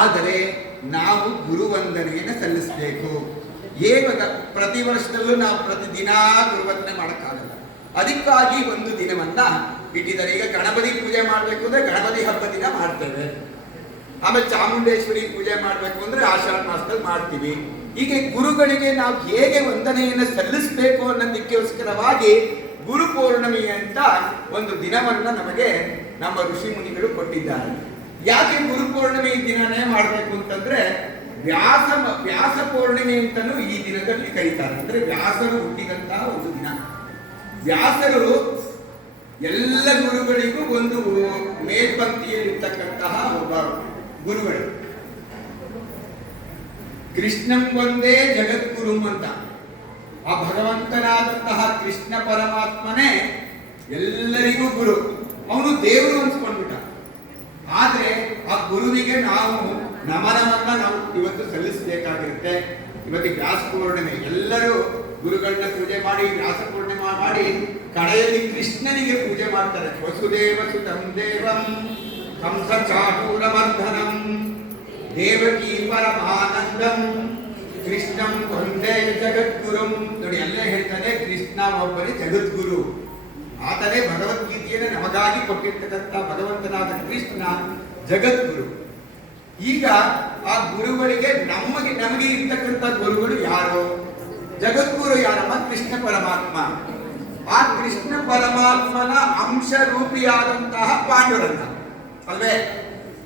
ಆದರೆ ನಾವು ಗುರುವಂದನೆಯನ್ನು ಸಲ್ಲಿಸಬೇಕು. ಏವಾಗ ಪ್ರತಿ ವರ್ಷದಲ್ಲೂ ನಾವು ಪ್ರತಿದಿನ ಗುರುವಂದನೆ ಮಾಡೋಕ್ಕಾಗಲ್ಲ. ಅದಕ್ಕಾಗಿ ಒಂದು ದಿನವನ್ನ ಇಟ್ಟಿದ್ದಾರೆ. ಈಗ ಗಣಪತಿ ಪೂಜೆ ಮಾಡಬೇಕು ಅಂದ್ರೆ ಗಣಪತಿ ಹಬ್ಬ ದಿನ ಮಾಡ್ತೇವೆ. ಆಮೇಲೆ ಚಾಮುಂಡೇಶ್ವರಿ ಪೂಜೆ ಮಾಡಬೇಕು ಅಂದ್ರೆ ಆಷಾಢ ಮಾಸದಲ್ಲಿ ಮಾಡ್ತೀವಿ. ಹೀಗೆ ಗುರುಗಳಿಗೆ ನಾವು ಹೇಗೆ ವಂದನೆಯನ್ನು ಸಲ್ಲಿಸಬೇಕು ಅನ್ನೋದಕ್ಕೋಸ್ಕರವಾಗಿ ಗುರು ಪೌರ್ಣಮಿ ಅಂತ ಒಂದು ದಿನವನ್ನ ನಮಗೆ ನಮ್ಮ ಋಷಿ ಮುನಿಗಳು ಕೊಟ್ಟಿದ್ದಾರೆ. ಯಾಕೆ ಗುರು ಪೌರ್ಣಮಿ ದಿನನೇ ಮಾಡಬೇಕು ಅಂತಂದ್ರೆ ವ್ಯಾಸ ಪೌರ್ಣಿಮೆ ಅಂತಲೂ ಈ ದಿನದಲ್ಲಿ ಕರೀತಾರೆ. ಅಂದ್ರೆ ವ್ಯಾಸರು ಹುಟ್ಟಿದಂತಹ ಒಂದು ದಿನ. ವ್ಯಾಸರು ಎಲ್ಲ ಗುರುಗಳಿಗೂ ಒಂದು ಮೇಲ್ಪಂಕ್ತಿಯಲ್ಲಿರ್ತಕ್ಕಂತಹ ಒಬ್ಬ ಗುರುಗಳು. ಕೃಷ್ಣಂ ಒಂದೇ ಜಗದ್ಗುರು ಅಂತ ಆ ಭಗವಂತನಾದಂತಹ ಕೃಷ್ಣ ಪರಮಾತ್ಮನೇ ಎಲ್ಲರಿಗೂ ಗುರು. ಅವನು ದೇವರು ಅನ್ಸ್ಕೊಂಡ್ಬಿಟ್ಟ. ಆದ್ರೆ ಆ ಗುರುವಿಗೆ ನಾವು ನಮನವನ್ನ ನಾವು ಇವತ್ತು ಸಲ್ಲಿಸಬೇಕಾಗಿರುತ್ತೆ. ಇವತ್ತಿಗೆ ವ್ಯಾಸ ಪೂರ್ಣಿಮೆ, ಎಲ್ಲರೂ ಗುರುಗಳನ್ನ ಪೂಜೆ ಮಾಡಿ ವ್ಯಾಸ ಪೂರ್ಣಿಮೆ ಮಾಡಿ ಕಡೆಯಲ್ಲಿ ಕೃಷ್ಣನಿಗೆ ಪೂಜೆ ಮಾಡ್ತಾರೆ. ವಸುದೇವ ಸುತಂ ದೇವಂ ಕಂಸ ಚಾಟೂರಮರ್ಧನಂ ದೇವಕೀ ಪರಮಾನಂದಂ ಕೃಷ್ಣಂ ವಂದೇ ಜಗದ್ಗುರುಂ. ನೋಡಿ, ಅಲ್ಲೇ ಹೇಳ್ತಾನೆ ಕೃಷ್ಣ ಒಬ್ಬನೇ ಜಗದ್ಗುರು. ಆತನೇ ಭಗವದ್ಗೀತೆಯನ್ನು ನಮಗಾಗಿ ಕೊಟ್ಟಿರ್ತಕ್ಕಂಥ ಭಗವಂತನಾದ ಕೃಷ್ಣ ಜಗದ್ಗುರು. ಈಗ ಆ ಗುರುಗಳಿಗೆ ನಮಗೆ ಇರ್ತಕ್ಕಂಥ ಗುರುಗಳು ಯಾರು? ಜಗದ್ಗುರು ಯಾರಮ್ಮ? ಕೃಷ್ಣ ಪರಮಾತ್ಮ. ಆ ಕೃಷ್ಣ ಪರಮಾತ್ಮನ ಅಂಶ ರೂಪಿಯಾದಂತಹ ಪಾಂಡುರಂಗ ಅಲ್ವೇ?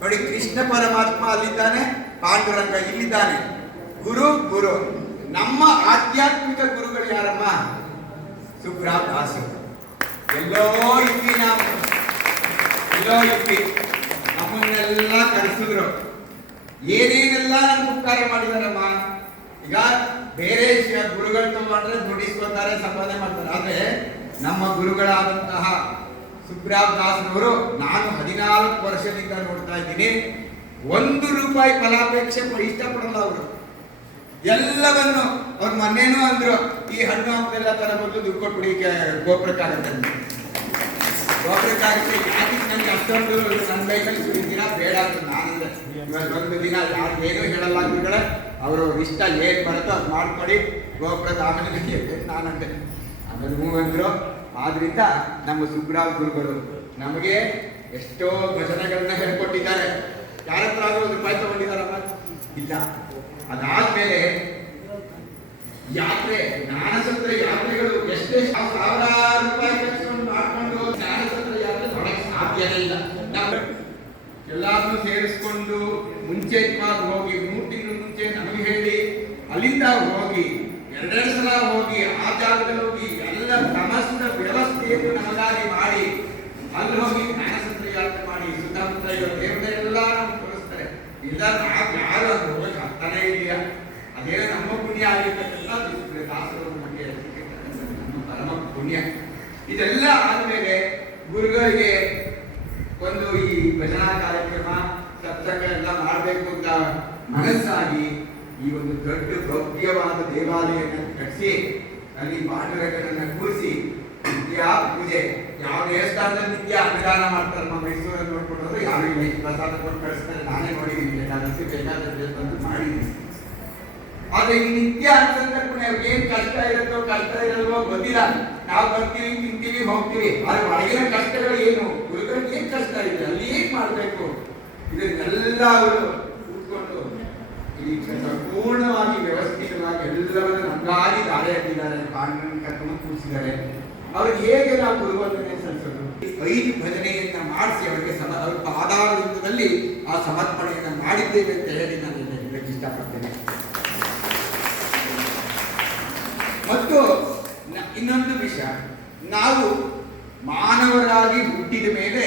ನೋಡಿ, ಕೃಷ್ಣ ಪರಮಾತ್ಮ ಅಲ್ಲಿದ್ದಾನೆ, ಪಾಂಡುರಂಗ ಇಲ್ಲಿದ್ದಾನೆ. ಗುರು ನಮ್ಮ ಆಧ್ಯಾತ್ಮಿಕ ಗುರುಗಳು ಯಾರಮ್ಮ? ಸುಬ್ರಾವ್ ದಾಸರು. ಎಲ್ಲೋ ಇದ್ವಿ ನಾವು, ನಮ್ಮನ್ನೆಲ್ಲ ಕರೆಸಿದ್ರು. ಏನೇನೆಲ್ಲ ನಮ್ಗೆ ಉಪಕಾರ ಮಾಡಿದಾರಮ್ಮ. ಈಗ ಬೇರೆ ಗುರುಗಳು ತಗೊಂಡ್ರೆ ದುಡಿಸ್ಕೊತಾರೆ, ಸಂಪಾದನೆ ಮಾಡ್ತಾರೆ. ಆದ್ರೆ ನಮ್ಮ ಗುರುಗಳಾದಂತಹ ಸುಬ್ರಾವ್ ದಾಸರವರು ನಾನು 14 ವರ್ಷದಿಂದ ನೋಡ್ತಾ ಇದ್ದೀನಿ. 1 ರೂಪಾಯಿ ಫಲಾಪೇಕ್ಷೆ ಇಷ್ಟಪಡಲ್ಲ ಅವರು. ಎಲ್ಲವನ್ನು ಅವ್ರ ಮೊನ್ನೇನೂ ಅಂದ್ರು, ಈ ಹಣ್ಣು ಹಂಪೆಲ್ಲ ತರ ಬಂದು ದುಡ್ಡು ಕೊಟ್ಬಿಡಿ ಗೋಪುರಕ್ಕಾಗತ್ತೆ. ಗೋಪುರಕ್ಕಾಗತ್ತೆ ಯಾಕೆ ನನಗೆ ಅಷ್ಟೊಂದು ನನ್ನ ಬೈಕಲ್ಲಿ ಸುರಿತೀರಾ ಬೇಡ ಅಂತ ನಾನಂದ್ರೆ. ಇವತ್ತೊಂದು ದಿನ ಯಾರು ಏನೂ ಹೇಳಲ್ಲ ಗುರುಗಳೇ, ಅವರು ಇಷ್ಟ ಏನು ಬರುತ್ತೋ ಅದು ಮಾಡ್ಕೊಡಿ, ಗೋಪುರದ ಆಮೇಲೆ ನಾನಂದೆ. ಆಮೇಲೆ ಹೂ ಅಂದ್ರು. ಆದ್ರಿಂದ ನಮ್ಮ ಸುಬ್ರಾವ್ ಗುರುಗಳು ನಮಗೆ ಎಷ್ಟೋ ಭಜನೆಗಳನ್ನ ಹೇಳ್ಕೊಟ್ಟಿದ್ದಾರೆ. ಯಾರ ಹತ್ರ ಆದ್ರೂ 1 ರೂಪಾಯಿ ತಗೊಂಡಿದಾರಮ್ಮ? ಇಲ್ಲ. ಅದಾದ್ಮೇಲೆ ಯಾತ್ರೆ, ಜ್ಞಾನಸತ್ರ ಯಾತ್ರೆಗಳು ಎಷ್ಟೇ ಸಾವಿರಾರು ರೂಪಾಯಿ ಖರ್ಚು ಮಾಡ್ಕೊಂಡು ಜ್ಞಾನಸತ್ರ ಯಾತ್ರೆ ಮಾಡಕ್ಕೆ ಸಾಧ್ಯನೇ ಇಲ್ಲ. ನಾವು ಎಲ್ಲಾದ್ರೂ ಸೇರಿಸ್ಕೊಂಡು ಮುಂಚೆ ಹೋಗಿ 3 ತಿಂಗಳು ಮುಂಚೆ ನಮಗೆ ಹೇಳಿ ಅಲ್ಲಿಂದ ಹೋಗಿ 2 ಸಲ ಹೋಗಿ ಆ ಜಾಗದಲ್ಲಿ ಹೋಗಿ ಎಲ್ಲ ಸಮಸ್ತ ವ್ಯವಸ್ಥೆಯನ್ನು ನಮಗಾಗಿ ಮಾಡಿ ಅಲ್ಲಿ ಹೋಗಿ ಜ್ಞಾನಸತ್ರ ಯಾತ್ರೆ ಮಾಡಿ ಸುತ್ತಮುತ್ತ ಇರೋ ದೇವತೆಲ್ಲ ನಮ್ಗೆ ತೋರಿಸ್ತಾರೆ. ಇಲ್ಲ ನಾವು ಯಾರು ಅದು ಹೋಗಕ್ಕೆ ಅರ್ಥನೇ ಇದೆಯಾ? ಅದೇ ನಮ್ಮ ಪುಣ್ಯ ಆಗಿರ್ತಕ್ಕಂಥ ದಾಸರು ನಮಗೆ ನಮ್ಮ ಪರಮ ಪುಣ್ಯ. ಇದೆಲ್ಲ ಆದ್ಮೇಲೆ ಗುರುಗಳಿಗೆ ಒಂದು ಈ ಭಜನಾ ಕಾರ್ಯಕ್ರಮ ಸತ್ಸಂಗ ಎಲ್ಲ ಮಾಡಬೇಕು ಅಂತ ಮನಸ್ಸಾಗಿ ಈ ಒಂದು ದೊಡ್ಡ ಭವ್ಯವಾದ ದೇವಾಲಯವನ್ನು ಕಟ್ಟಿಸಿ ಅಲ್ಲಿ ಪಾಂಡುರಂಗನನ್ನ ಕೂರಿಸಿ ನಿತ್ಯ ಪೂಜೆ. ಯಾವ ದೇವಸ್ಥಾನದಲ್ಲಿ ನಿತ್ಯ ಅನ್ನದಾನ ಮಾಡ್ತಾರೆ ನಮ್ಮ ಮೈಸೂರಲ್ಲಿ ನೋಡ್ಕೊಂಡ್ರು, ಯಾರು ಪ್ರಸಾದ ಕೊಟ್ಟು ಕಳಿಸ್ತಾರೆ. ನಾನೇ ನೋಡಿದ್ದೀನಿ, ಬೇಕಾದ ದೇವಸ್ಥಾನ ಮಾಡಿದ್ದೀನಿ. ಆದ್ರೆ ಈ ನಿತ್ಯ ಸಂದರ್ಭ ಏನ್ ಕಷ್ಟ ಇರುತ್ತೋ ಕಷ್ಟ ಇರಲ್ವೋ ಗೊತ್ತಿಲ್ಲ. ನಾವು ಬರ್ತೀವಿ, ತಿಂತೀವಿ, ಹೋಗ್ತೀವಿ. ಆದ್ರೆ ಒಳಗಿನ ಕಷ್ಟಗಳು ಏನು? ಗುರುಗಳಿಗೆ ಏನ್ ಕಷ್ಟ ಇದೆ, ಅಲ್ಲಿ ಏನ್ ಮಾಡ್ಬೇಕು, ಇದನ್ನೆಲ್ಲ ಅವರು ಕೂತ್ಕೊಂಡು ಈ ಸಂಪೂರ್ಣವಾಗಿ ವ್ಯವಸ್ಥಿತವಾಗಿ ಎಲ್ಲವನ್ನ ನಮಗಾಗಿ ದಾರಿ ಹಾಕಿದ್ದಾರೆ. ಪಾಂಡುರಂಗನ ಕರ್ಕೊಂಡು ಕೂರಿಸಿದ್ದಾರೆ. ಅವ್ರಿಗೆ ಹೇಗೆ ನಾವು ಗುರುವಂದನೆ ಸಲ್ಲಿಸೋದು? 5 ಭಜನೆಯನ್ನ ಮಾಡಿಸಿ ಅವರಿಗೆ ಅವ್ರ ಪಾದಾರವಿಂದದಲ್ಲಿ ಆ ಸಮರ್ಪಣೆಯನ್ನ ಮಾಡಿದ್ದೇವೆ ಅಂತ ಹೇಳಿ ನಾನು ಹೇಳಕ್ಕೆ ಇಷ್ಟಪಡ್ತೇನೆ. ಮತ್ತು ಇನ್ನೊಂದು ವಿಷಯ, ನಾವು ಮಾನವರಾಗಿ ಹುಟ್ಟಿದ ಮೇಲೆ